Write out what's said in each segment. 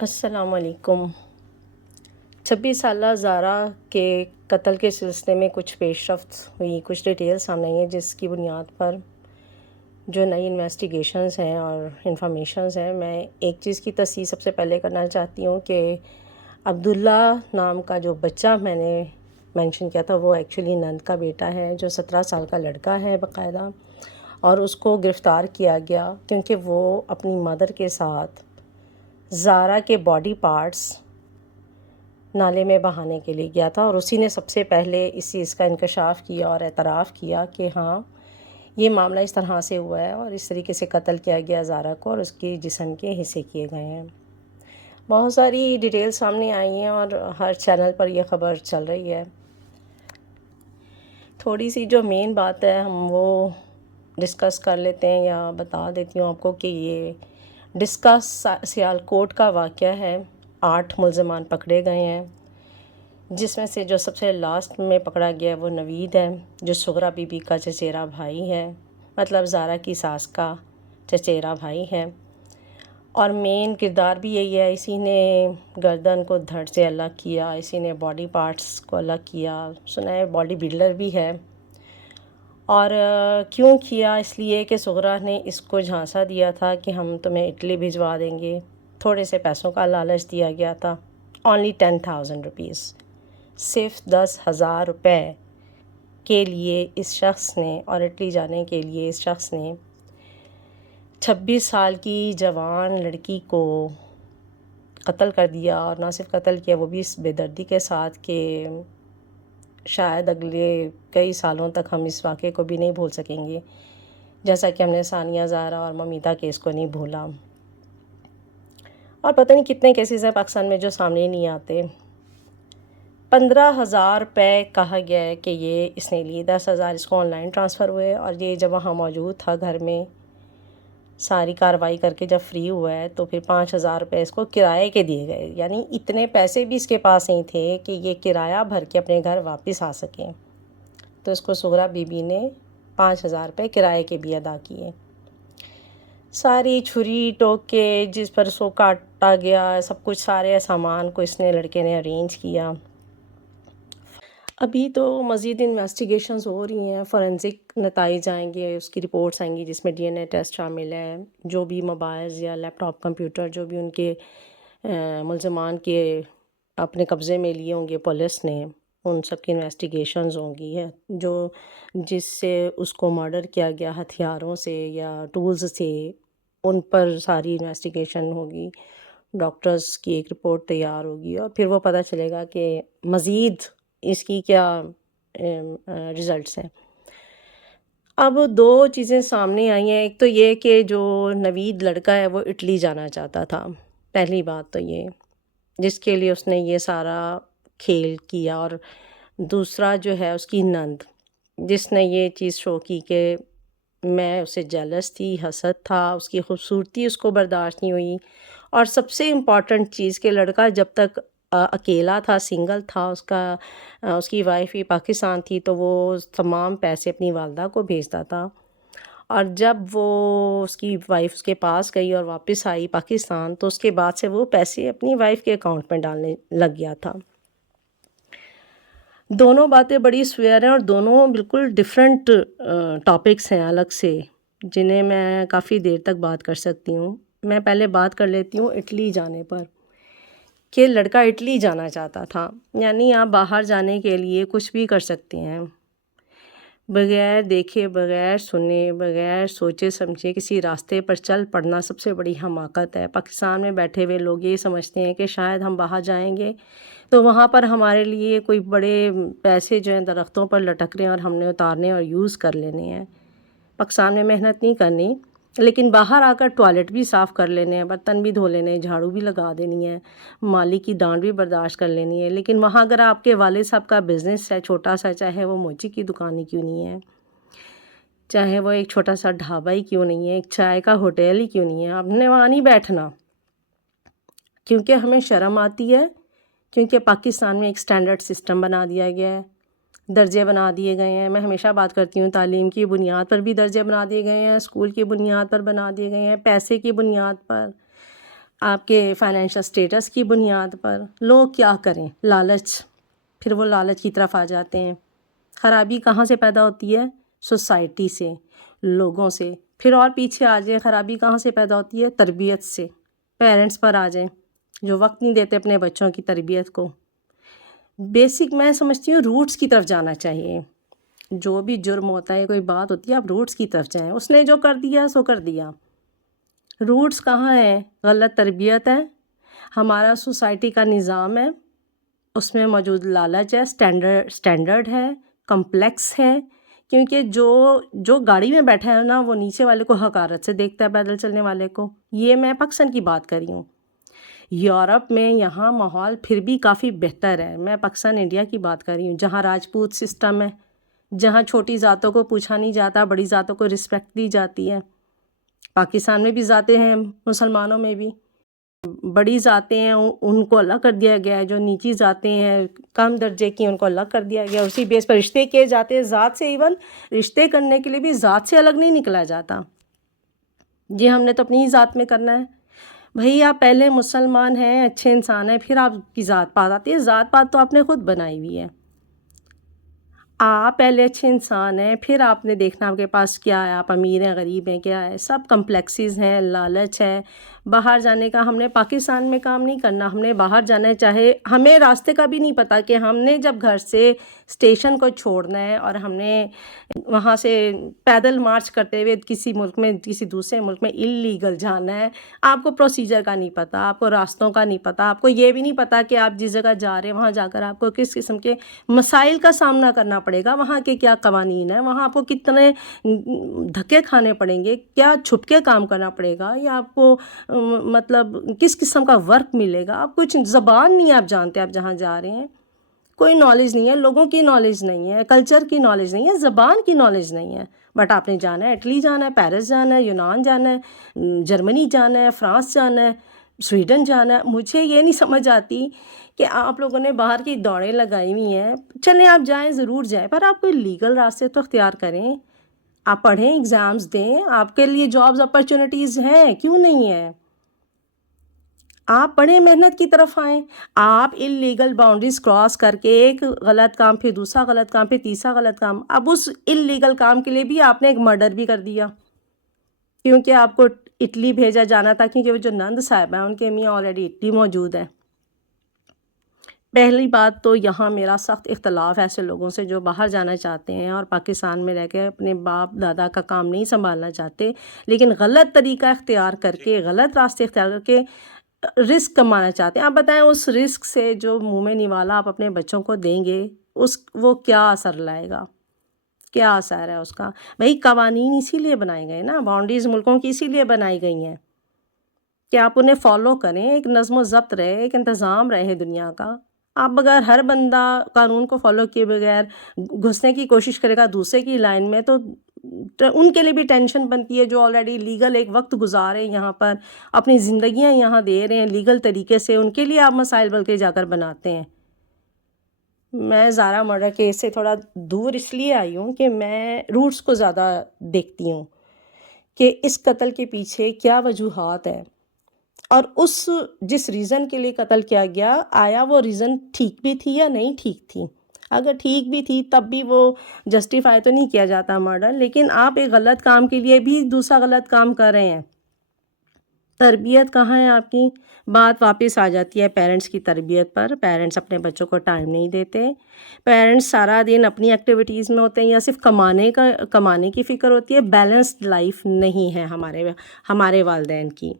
السلام علیکم۔ 26 سالہ زارا کے قتل کے سلسلے میں کچھ پیش رفت ہوئی، کچھ ڈیٹیل سامنے آئی ہیں جس کی بنیاد پر جو نئی انویسٹیگیشنز ہیں اور انفارمیشنز ہیں، میں ایک چیز کی تصحیح سب سے پہلے کرنا چاہتی ہوں کہ عبداللہ نام کا جو بچہ میں نے مینشن کیا تھا وہ ایکچولی نند کا بیٹا ہے، جو 17 سال کا لڑکا ہے باقاعدہ، اور اس کو گرفتار کیا گیا کیونکہ وہ اپنی مدر کے ساتھ زارا کے باڈی پارٹس نالے میں بہانے کے لیے گیا تھا، اور اسی نے سب سے پہلے اس چیز کا انکشاف کیا اور اعتراف کیا کہ ہاں یہ معاملہ اس طرح سے ہوا ہے اور اس طریقے سے قتل کیا گیا زارا کو اور اس کی جسم کے حصے کیے گئے ہیں۔ بہت ساری ڈیٹیل سامنے آئی ہیں اور ہر چینل پر یہ خبر چل رہی ہے۔ تھوڑی سی جو مین بات ہے ہم وہ ڈسکس کر لیتے ہیں، یا بتا دیتی ہوں آپ کو کہ یہ ڈسکس سیالکوٹ کا واقعہ ہے۔ 8 ملزمان پکڑے گئے ہیں، جس میں سے جو سب سے لاسٹ میں پکڑا گیا ہے وہ نوید ہے، جو سغرا بی بی کا چچیرا بھائی ہے، مطلب زارا کی ساس کا چچیرا بھائی ہے، اور مین کردار بھی یہی ہے۔ اسی نے گردن کو دھڑ سے الگ کیا، اسی نے باڈی پارٹس کو الگ کیا، سنا ہے باڈی بلڈر بھی ہے۔ اور کیوں کیا؟ اس لیے کہ سغرا نے اس کو جھانسا دیا تھا کہ ہم تمہیں اٹلی بھجوا دیں گے، تھوڑے سے پیسوں کا لالچ دیا گیا تھا، only 10,000 روپیز، صرف 10,000 روپے کے لیے اس شخص نے، اور اٹلی جانے کے لیے اس شخص نے 26 سال کی جوان لڑکی کو قتل کر دیا، اور نہ صرف قتل کیا وہ بھی اس بے دردی کے ساتھ کہ شاید اگلے کئی سالوں تک ہم اس واقعے کو بھی نہیں بھول سکیں گے، جیسا کہ ہم نے ثانیہ زہرا اور ممیتا کیس کو نہیں بھولا، اور پتہ نہیں کتنے کیسز ہیں پاکستان میں جو سامنے نہیں آتے۔ 15,000 روپے کہا گیا ہے کہ یہ اس نے لیے، 10,000 اس کو آن لائن ٹرانسفر ہوئے، اور یہ جب وہاں موجود تھا گھر میں ساری کارروائی کر کے جب فری ہوا ہے تو پھر 5,000 روپے اس کو کرائے کے دیے گئے، یعنی اتنے پیسے بھی اس کے پاس نہیں تھے کہ یہ کرایہ بھر کے اپنے گھر واپس آ سکیں، تو اس کو سغرا بی بی نے 5,000 روپے کرائے کے بھی ادا کیے۔ ساری چھری ٹوک کے جس پر اس کو کاٹا گیا، سب کچھ سارے سامان کو اس نے لڑکے نے ارینج کیا۔ ابھی تو مزید انویسٹیگیشنز ہو رہی ہیں، فورینزک نتائج آئیں گے، اس کی رپورٹس آئیں گی جس میں DNA ٹیسٹ شامل ہے، جو بھی موبائلز یا لیپ ٹاپ کمپیوٹر جو بھی ان کے ملزمان کے اپنے قبضے میں لیے ہوں گے پولیس نے، ان سب کی انویسٹیگیشنز ہوں گی، جو جس سے اس کو مرڈر کیا گیا ہتھیاروں سے یا ٹولز سے، ان پر ساری انویسٹیگیشن ہوگی، ڈاکٹرز کی ایک رپورٹ تیار ہوگی، اور پھر وہ پتہ چلے گا کہ مزید اس کی کیا ریزلٹس ہیں۔ اب 2 چیزیں سامنے آئی ہیں، ایک تو یہ کہ جو نوید لڑکا ہے وہ اٹلی جانا چاہتا تھا، پہلی بات تو یہ جس کے لیے اس نے یہ سارا کھیل کیا، اور دوسرا جو ہے اس کی نند جس نے یہ چیز شو کی کہ میں اسے جیلس تھی، حسد تھا، اس کی خوبصورتی اس کو برداشت نہیں ہوئی، اور سب سے امپورٹنٹ چیز کہ لڑکا جب تک اکیلا تھا، سنگل تھا، اس کی وائف بھی پاکستان تھی، تو وہ تمام پیسے اپنی والدہ کو بھیجتا تھا، اور جب وہ اس کی وائف اس کے پاس گئی اور واپس آئی پاکستان تو اس کے بعد سے وہ پیسے اپنی وائف کے اکاؤنٹ میں ڈالنے لگ گیا تھا۔ دونوں باتیں بڑی سویر ہیں اور دونوں بالکل ڈیفرنٹ ٹاپکس ہیں الگ سے، جنہیں میں کافی دیر تک بات کر سکتی ہوں۔ میں پہلے بات کر لیتی ہوں اٹلی جانے پر، کہ لڑکا اٹلی جانا چاہتا تھا، یعنی آپ باہر جانے کے لیے کچھ بھی کر سکتے ہیں، بغیر دیکھے، بغیر سنے، بغیر سوچے سمجھے کسی راستے پر چل پڑنا سب سے بڑی حماقت ہے۔ پاکستان میں بیٹھے ہوئے لوگ یہ سمجھتے ہیں کہ شاید ہم باہر جائیں گے تو وہاں پر ہمارے لیے کوئی بڑے پیسے جو ہیں درختوں پر لٹک رہے ہیں اور ہم نے اتارنے اور یوز کر لینے ہیں۔ پاکستان میں محنت نہیں کرنی، لیکن باہر آ کر ٹوائلٹ بھی صاف کر لینے ہیں، برتن بھی دھو لینے ہیں، جھاڑو بھی لگا دینی ہے، مالی کی ڈانٹ بھی برداشت کر لینی ہے، لیکن وہاں اگر آپ کے والد صاحب کا بزنس ہے چھوٹا سا، چاہے وہ موچی کی دکان ہی کیوں نہیں ہے، چاہے وہ ایک چھوٹا سا ڈھابا ہی کیوں نہیں ہے، ایک چائے کا ہوٹل ہی کیوں نہیں ہے، آپ نے وہاں نہیں بیٹھنا، کیونکہ ہمیں شرم آتی ہے، کیونکہ پاکستان میں ایک سٹینڈرڈ سسٹم بنا دیا گیا ہے، درجے بنا دیے گئے ہیں۔ میں ہمیشہ بات کرتی ہوں تعلیم کی بنیاد پر بھی درجے بنا دیے گئے ہیں، اسکول کی بنیاد پر بنا دیے گئے ہیں، پیسے کی بنیاد پر، آپ کے فائنینشیل سٹیٹس کی بنیاد پر لوگ کیا کریں، لالچ، پھر وہ لالچ کی طرف آ جاتے ہیں۔ خرابی کہاں سے پیدا ہوتی ہے؟ سوسائٹی سے، لوگوں سے۔ پھر اور پیچھے آ جائیں، خرابی کہاں سے پیدا ہوتی ہے؟ تربیت سے، پیرنٹس پر آ جائیں جو وقت نہیں دیتے اپنے بچوں کی تربیت کو۔ بیسک میں سمجھتی ہوں روٹس کی طرف جانا چاہیے۔ جو بھی جرم ہوتا ہے، کوئی بات ہوتی ہے، آپ روٹس کی طرف جائیں۔ اس نے جو کر دیا سو کر دیا۔ روٹس کہاں ہیں؟ غلط تربیت ہے، ہمارا سوسائٹی کا نظام ہے، اس میں موجود لالچ ہے، سٹینڈرڈ ہے، کمپلیکس ہے، کیونکہ جو گاڑی میں بیٹھا ہے نا، وہ نیچے والے کو حقارت سے دیکھتا ہے، پیدل چلنے والے کو۔ یہ میں پاکستان کی بات کر رہی ہوں۔ یورپ میں یہاں ماحول پھر بھی کافی بہتر ہے۔ میں پاکستان انڈیا کی بات کر رہی ہوں، جہاں راجپوت سسٹم ہے، جہاں چھوٹی ذاتوں کو پوچھا نہیں جاتا، بڑی ذاتوں کو رسپیکٹ دی جاتی ہے۔ پاکستان میں بھی ذاتیں ہیں، مسلمانوں میں بھی بڑی ذاتیں ہیں، ان کو الگ کر دیا گیا ہے۔ جو نیچی ذاتیں ہیں، کم درجے کی، ان کو الگ کر دیا گیا۔ اسی بیس پر رشتے کیے جاتے ہیں ذات سے۔ ایون رشتے کرنے کے لیے بھی ذات سے الگ نہیں نکلا جاتا، جی ہم نے تو اپنی ہی ذات میں کرنا ہے۔ بھئی آپ پہلے مسلمان ہیں، اچھے انسان ہیں، پھر آپ کی ذات پات آتی ہے۔ ذات پات تو آپ نے خود بنائی ہوئی ہے۔ آپ پہلے اچھے انسان ہیں، پھر آپ نے دیکھنا آپ کے پاس کیا ہے، آپ امیر ہیں، غریب ہیں، کیا ہے۔ سب کمپلیکسز ہیں، لالچ ہے۔ باہر جانے کا ہم نے پاکستان میں کام نہیں کرنا، ہم نے باہر جانا ہے۔ چاہے ہمیں راستے کا بھی نہیں پتہ کہ ہم نے جب گھر سے اسٹیشن کو چھوڑنا ہے اور ہم نے وہاں سے پیدل مارچ کرتے ہوئے کسی ملک میں، کسی دوسرے ملک میں اللیگل جانا ہے، آپ کو پروسیجر کا نہیں پتہ، آپ کو راستوں کا نہیں پتہ، آپ کو یہ بھی نہیں پتہ کہ آپ جس جگہ جا رہے ہیں وہاں جا کر آپ کو کس قسم کے مسائل کا سامنا کرنا پڑے گا، وہاں کے کیا قوانین ہیں، وہاں آپ کو کتنے دھکے کھانے پڑیں گے، کیا چھپ کے کام کرنا پڑے گا، یا آپ کو مطلب کس قسم کا ورک ملے گا۔ آپ کچھ زبان نہیں آپ جانتے، آپ جہاں جا رہے ہیں کوئی نالج نہیں ہے، لوگوں کی نالج نہیں ہے، کلچر کی نالج نہیں ہے، زبان کی نالج نہیں ہے، بٹ آپ نے جانا ہے، اٹلی جانا ہے، پیرس جانا ہے، یونان جانا ہے، جرمنی جانا ہے، فرانس جانا ہے، سویڈن جانا ہے۔ مجھے یہ نہیں سمجھ آتی کہ آپ لوگوں نے باہر کی دوڑیں لگائی ہوئی ہیں، چلیں آپ جائیں، ضرور جائیں، پر آپ کوئی لیگل راستے تو اختیار کریں۔ آپ پڑھیں، ایگزامز دیں، آپ کے لیے جابز اپرچونیٹیز ہیں، کیوں نہیں ہیں؟ آپ پڑھیں، محنت کی طرف آئیں۔ آپ اللیگل باؤنڈریز کراس کر کے ایک غلط کام، پھر دوسرا غلط کام، پھر تیسرا غلط کام، اب اس اللیگل کام کے لیے بھی آپ نے ایک مرڈر بھی کر دیا، کیونکہ آپ کو اٹلی بھیجا جانا تھا، کیونکہ وہ جو نند صاحب ہیں ان کے میاں آلریڈی اٹلی موجود ہیں۔ پہلی بات تو یہاں میرا سخت اختلاف ہے ایسے لوگوں سے جو باہر جانا چاہتے ہیں اور پاکستان میں رہ کے اپنے باپ دادا کا کام نہیں سنبھالنا چاہتے، لیکن غلط طریقہ اختیار کر کے، غلط راستے اختیار کر کے رسک کمانا چاہتے ہیں۔ آپ بتائیں اس رسک سے جو منہ میں نوالا آپ اپنے بچوں کو دیں گے، وہ کیا اثر لائے گا؟ کیا اثر ہے اس کا؟ بھئی قوانین اسی لیے بنائے گئے نا، باؤنڈریز ملکوں کی اسی لیے بنائی گئی ہیں کہ آپ انہیں فالو کریں، ایک نظم و ضبط رہے، ایک انتظام رہے دنیا کا۔ آپ اگر ہر بندہ قانون کو فالو کیے بغیر گھسنے کی کوشش کرے گا دوسرے کی لائن میں، تو ان کے لیے بھی ٹینشن بنتی ہے، جو آلریڈی لیگل ایک وقت گزارے یہاں پر، اپنی زندگیاں یہاں دے رہے ہیں لیگل طریقے سے، ان کے لیے آپ مسائل بلکہ جا کر بناتے ہیں۔ میں زارا مرڈر کیس سے تھوڑا دور اس لیے آئی ہوں کہ میں روٹس کو زیادہ دیکھتی ہوں کہ اس قتل کے پیچھے کیا وجوہات ہیں، اور جس ریزن کے لیے قتل کیا گیا، آیا وہ ریزن ٹھیک بھی تھی یا نہیں ٹھیک تھی؟ اگر ٹھیک بھی تھی تب بھی وہ جسٹیفائی تو نہیں کیا جاتا مرڈر، لیکن آپ ایک غلط کام کے لیے بھی دوسرا غلط کام کر رہے ہیں۔ تربیت کہاں ہے آپ کی؟ بات واپس آ جاتی ہے پیرنٹس کی تربیت پر۔ پیرنٹس اپنے بچوں کو ٹائم نہیں دیتے، پیرنٹس سارا دن اپنی ایکٹیویٹیز میں ہوتے ہیں، یا صرف کمانے کی فکر ہوتی ہے۔ بیلنسڈ لائف نہیں ہے ہمارے والدین کی۔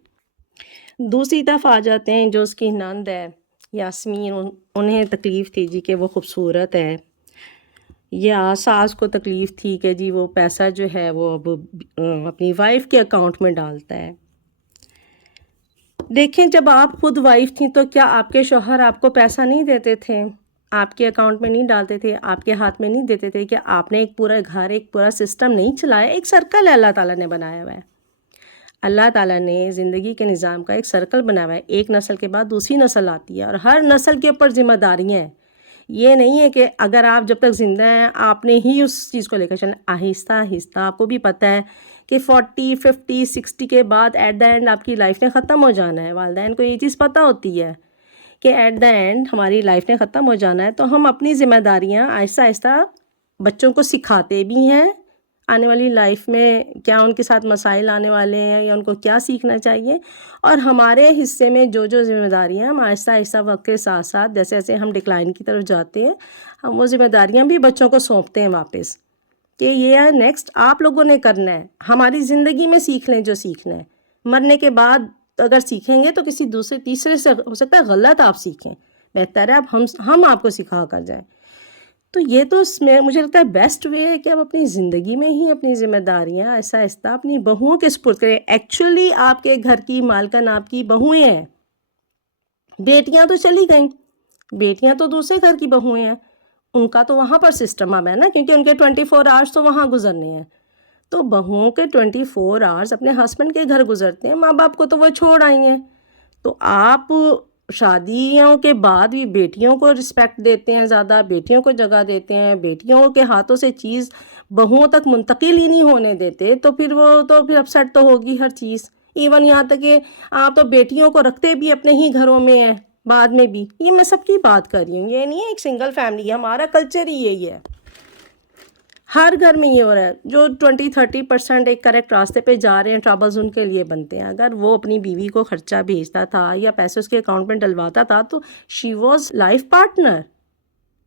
دوسری طرف آ جاتے ہیں جو اس کی نند ہے یاسمین، انہیں تکلیف تھی جی کہ وہ خوبصورت ہے، یا ساس کو تکلیف تھی کہ جی وہ پیسہ جو ہے وہ اب اپنی وائف کے اکاؤنٹ میں ڈالتا ہے۔ دیکھیں جب آپ خود وائف تھیں تو کیا آپ کے شوہر آپ کو پیسہ نہیں دیتے تھے، آپ کے اکاؤنٹ میں نہیں ڈالتے تھے، آپ کے ہاتھ میں نہیں دیتے تھے؟ کہ آپ نے ایک پورا گھر، ایک پورا سسٹم نہیں چلایا؟ ایک سرکل ہے اللہ تعالیٰ نے بنایا ہوا ہے۔ اللہ تعالیٰ نے زندگی کے نظام کا ایک سرکل بنا ہوا ہے، ایک نسل کے بعد دوسری نسل آتی ہے، اور ہر نسل کے اوپر ذمہ داریاں ہیں۔ یہ نہیں ہے کہ اگر آپ جب تک زندہ ہیں آپ نے ہی اس چیز کو لے کر چلنا۔ آہستہ آہستہ آپ کو بھی پتہ ہے کہ 40 50 60 کے بعد ایٹ دا اینڈ آپ کی لائف نے ختم ہو جانا ہے. والدین کو یہ چیز پتہ ہوتی ہے کہ ایٹ دا اینڈ ہماری لائف نے ختم ہو جانا ہے، تو ہم اپنی ذمہ داریاں آہستہ آہستہ بچوں کو سکھاتے بھی ہیں آنے والی لائف میں کیا ان کے ساتھ مسائل آنے والے ہیں یا ان کو کیا سیکھنا چاہیے، اور ہمارے حصے میں جو ذمہ داریاں ہم آہستہ آہستہ وقت کے ساتھ ساتھ جیسے جیسے ہم ڈکلائن کی طرف جاتے ہیں ہم وہ ذمہ داریاں بھی بچوں کو سونپتے ہیں واپس کہ یہ ہے نیکسٹ آپ لوگوں نے کرنا ہے، ہماری زندگی میں سیکھ لیں جو سیکھنا ہے. مرنے کے بعد اگر سیکھیں گے تو کسی دوسرے تیسرے سے ہو سکتا ہے غلط آپ سیکھیں، بہتر ہے اب ہم آپ کو سکھا کر جائیں. تو یہ تو اس میں مجھے لگتا ہے بیسٹ وے ہے کہ آپ اپنی زندگی میں ہی اپنی ذمہ داریاں آہستہ آہستہ اپنی بہوؤں کے سپرد کریں. ایکچولی آپ کے گھر کی مالکن آپ کی بہوئیں ہیں، بیٹیاں تو چلی گئیں، بیٹیاں تو دوسرے گھر کی بہوئیں ہیں، ان کا تو وہاں پر سسٹم اب ہے نا، کیونکہ ان کے 24 آورس تو وہاں گزرنے ہیں. تو بہوؤں کے 24 آورس اپنے ہسبینڈ کے گھر گزرتے ہیں، ماں باپ کو تو وہ چھوڑ آئی ہیں. تو آپ شادیوں کے بعد بھی بیٹیوں کو رسپیکٹ دیتے ہیں، زیادہ بیٹیوں کو جگہ دیتے ہیں، بیٹیوں کے ہاتھوں سے چیز بہوؤں تک منتقل ہی نہیں ہونے دیتے، تو پھر وہ تو پھر اپسیٹ تو ہوگی ہر چیز. ایون یہاں تک کہ آپ تو بیٹیوں کو رکھتے بھی اپنے ہی گھروں میں ہیں بعد میں بھی. یہ میں سب کی بات کر رہی ہوں، یہ نہیں ہے ایک سنگل فیملی ہے، ہمارا کلچر ہی یہی ہے، ہر گھر میں یہ ہو رہا ہے. جو 20-30% ایک کریکٹ راستے پہ جا رہے ہیں ٹربلز ان کے لیے بنتے ہیں. اگر وہ اپنی بیوی کو خرچہ بھیجتا تھا یا پیسے اس کے اکاؤنٹ میں ڈلواتا تھا تو شی واز لائف پارٹنر،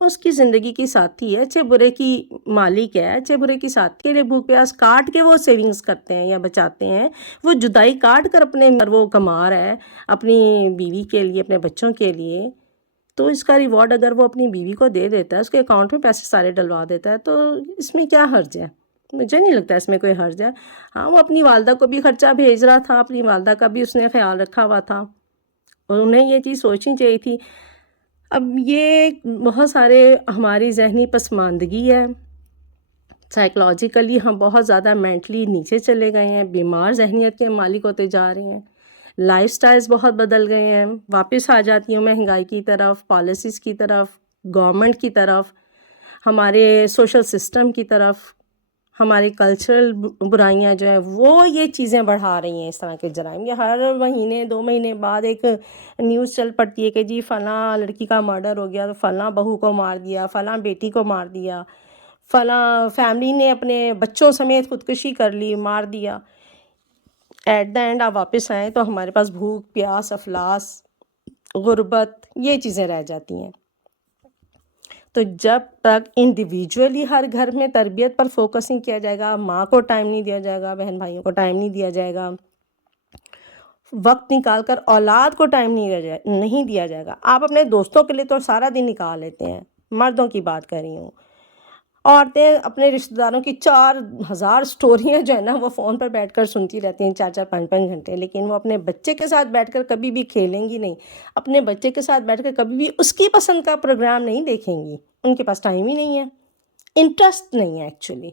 اس کی زندگی کی ساتھی ہے، اچھے برے کی مالک ہے، اچھے برے کی ساتھی کے لیے بھوک پیاس کاٹ کے وہ سیونگز کرتے ہیں یا بچاتے ہیں، وہ جدائی کاٹ کر اپنے وہ کما رہا ہے اپنی بیوی کے لیے اپنے بچوں کے لیے. تو اس کا ریوارڈ اگر وہ اپنی بیوی کو دے دیتا ہے، اس کے اکاؤنٹ میں پیسے سارے ڈلوا دیتا ہے، تو اس میں کیا حرج ہے؟ مجھے نہیں لگتا اس میں کوئی حرج ہے. ہاں وہ اپنی والدہ کو بھی خرچہ بھیج رہا تھا، اپنی والدہ کا بھی اس نے خیال رکھا ہوا تھا، اور انہیں یہ چیز سوچنی چاہیے تھی. اب یہ بہت سارے ہماری ذہنی پسماندگی ہے، سائیکلوجیکلی ہم بہت زیادہ مینٹلی نیچے چلے گئے ہیں، بیمار ذہنیت کے مالک ہوتے جا رہے ہیں، لائف سٹائلز بہت بدل گئے ہیں. واپس آ جاتی ہوں مہنگائی کی طرف، پالیسیز کی طرف، گورنمنٹ کی طرف، ہمارے سوشل سسٹم کی طرف، ہماری کلچرل برائیاں جو ہیں وہ یہ چیزیں بڑھا رہی ہیں اس طرح کے جرائم. یہ ہر مہینے 2 مہینے بعد ایک نیوز چل پڑتی ہے کہ جی فلاں لڑکی کا مرڈر ہو گیا، تو فلاں بہو کو مار دیا، فلاں بیٹی کو مار دیا، فلاں فیملی نے اپنے بچوں سمیت خودکشی کر لی، مار دیا. ایٹ دا اینڈ آپ واپس آئیں تو ہمارے پاس بھوک پیاس افلاس غربت یہ چیزیں رہ جاتی ہیں. تو جب تک انڈیویجولی ہر گھر میں تربیت پر فوکس نہیں کیا جائے گا، ماں کو ٹائم نہیں دیا جائے گا، بہن بھائیوں کو ٹائم نہیں دیا جائے گا، وقت نکال کر اولاد کو ٹائم نہیں دیا جائے گا. آپ اپنے دوستوں کے لیے تو سارا دن نکال لیتے ہیں، مردوں کی بات کر رہی ہوں. عورتیں اپنے رشتہ داروں کی 4000 سٹوریاں جو ہے نا وہ فون پر بیٹھ کر سنتی رہتی ہیں 4-4 5-5 گھنٹے، لیکن وہ اپنے بچے کے ساتھ بیٹھ کر کبھی بھی کھیلیں گی نہیں، اپنے بچے کے ساتھ بیٹھ کر کبھی بھی اس کی پسند کا پروگرام نہیں دیکھیں گی. ان کے پاس ٹائم ہی نہیں ہے، انٹرسٹ نہیں ہے، ایکچولی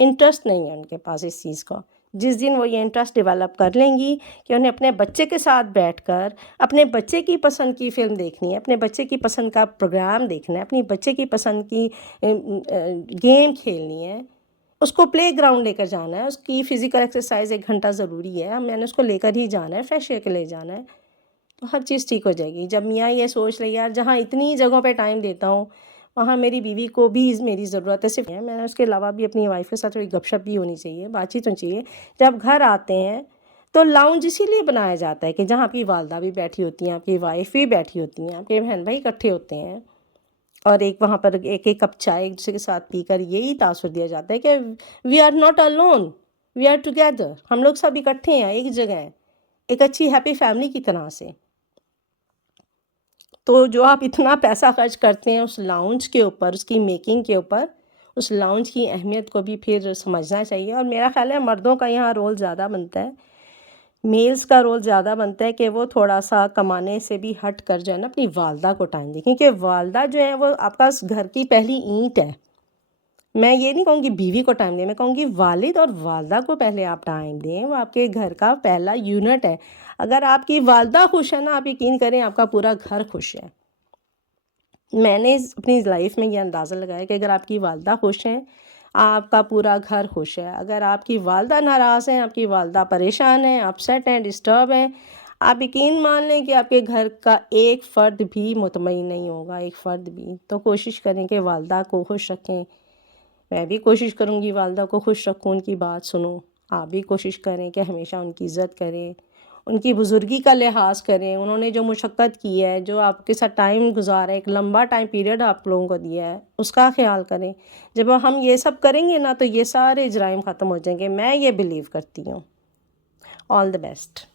انٹرسٹ نہیں ہے ان کے پاس اس چیز کو. جس دن وہ یہ انٹرسٹ ڈیولپ کر لیں گی کہ انہیں اپنے بچے کے ساتھ بیٹھ کر اپنے بچے کی پسند کی فلم دیکھنی ہے، اپنے بچے کی پسند کا پروگرام دیکھنا ہے، اپنی بچے کی پسند کی گیم کھیلنی ہے، اس کو پلے گراؤنڈ لے کر جانا ہے، اس کی فزیکل ایکسرسائز 1 گھنٹہ ضروری ہے، میں نے اس کو لے کر ہی جانا ہے، فریش ایئر کے لے جانا ہے، تو ہر چیز ٹھیک ہو جائے گی. جب میاں یہ سوچ لے یار جہاں اتنی جگہوں پہ ٹائم دیتا ہوں وہاں میری بیوی کو بھی میری ضرورت ہے، صرف ہے میں اس کے علاوہ بھی اپنی وائف کے ساتھ تھوڑی گپ شپ بھی ہونی چاہیے، بات چیت ہونی چاہیے. جب گھر آتے ہیں تو لاؤنج اسی لیے بنایا جاتا ہے کہ جہاں آپ کی والدہ بھی بیٹھی ہوتی ہیں، آپ کی وائف بھی بیٹھی ہوتی ہیں، آپ کے بہن بھائی اکٹھے ہوتے ہیں، اور ایک وہاں پر ایک کپ چائے ایک دوسرے کے ساتھ پی کر یہی تاثر دیا جاتا ہے کہ we are not alone, we are together, ہم لوگ سب اکٹھے ہیں، ایک جگہ ہیں، ایک اچھی ہیپی فیملی کی طرح سے. تو جو آپ اتنا پیسہ خرچ کرتے ہیں اس لاؤنج کے اوپر، اس کی میکنگ کے اوپر، اس لاؤنج کی اہمیت کو بھی پھر سمجھنا چاہیے. اور میرا خیال ہے مردوں کا یہاں رول زیادہ بنتا ہے، میلز کا رول زیادہ بنتا ہے کہ وہ تھوڑا سا کمانے سے بھی ہٹ کر جو ہے نا اپنی والدہ کو ٹائم دیں، کیونکہ والدہ جو ہے وہ آپ کا گھر کی پہلی اینٹ ہے. میں یہ نہیں کہوں گی بیوی کو ٹائم دیں، میں کہوں گی والد اور والدہ کو پہلے آپ ٹائم دیں، وہ آپ کے گھر کا پہلا یونٹ ہے. اگر آپ کی والدہ خوش ہے نا، آپ یقین کریں آپ کا پورا گھر خوش ہے. میں نے اپنی لائف میں یہ اندازہ لگایا کہ اگر آپ کی والدہ خوش ہیں، آپ کا پورا گھر خوش ہے۔ اگر آپ کی والدہ ناراض ہیں، آپ کی والدہ پریشان ہیں، اپسیٹ ہیں، ڈسٹرب ہیں، آپ یقین مان لیں کہ آپ کے گھر کا ایک فرد بھی مطمئن نہیں ہوگا، ایک فرد بھی۔ تو کوشش کریں کہ والدہ کو خوش رکھیں۔ میں بھی کوشش کروں گی والدہ کو خوش رکھوں، ان کی بات سنوں۔ آپ بھی کوشش کریں کہ ہمیشہ ان کی عزت کریں، ان کی بزرگی کا لحاظ کریں، انہوں نے جو مشقت کی ہے، جو آپ کے ساتھ ٹائم گزارا ہے، ایک لمبا ٹائم پیریڈ آپ لوگوں کو دیا ہے، اس کا خیال کریں۔ جب ہم یہ سب کریں گے نا تو یہ سارے جرائم ختم ہو جائیں گے، میں یہ بلیو کرتی ہوں۔ آل دی بیسٹ۔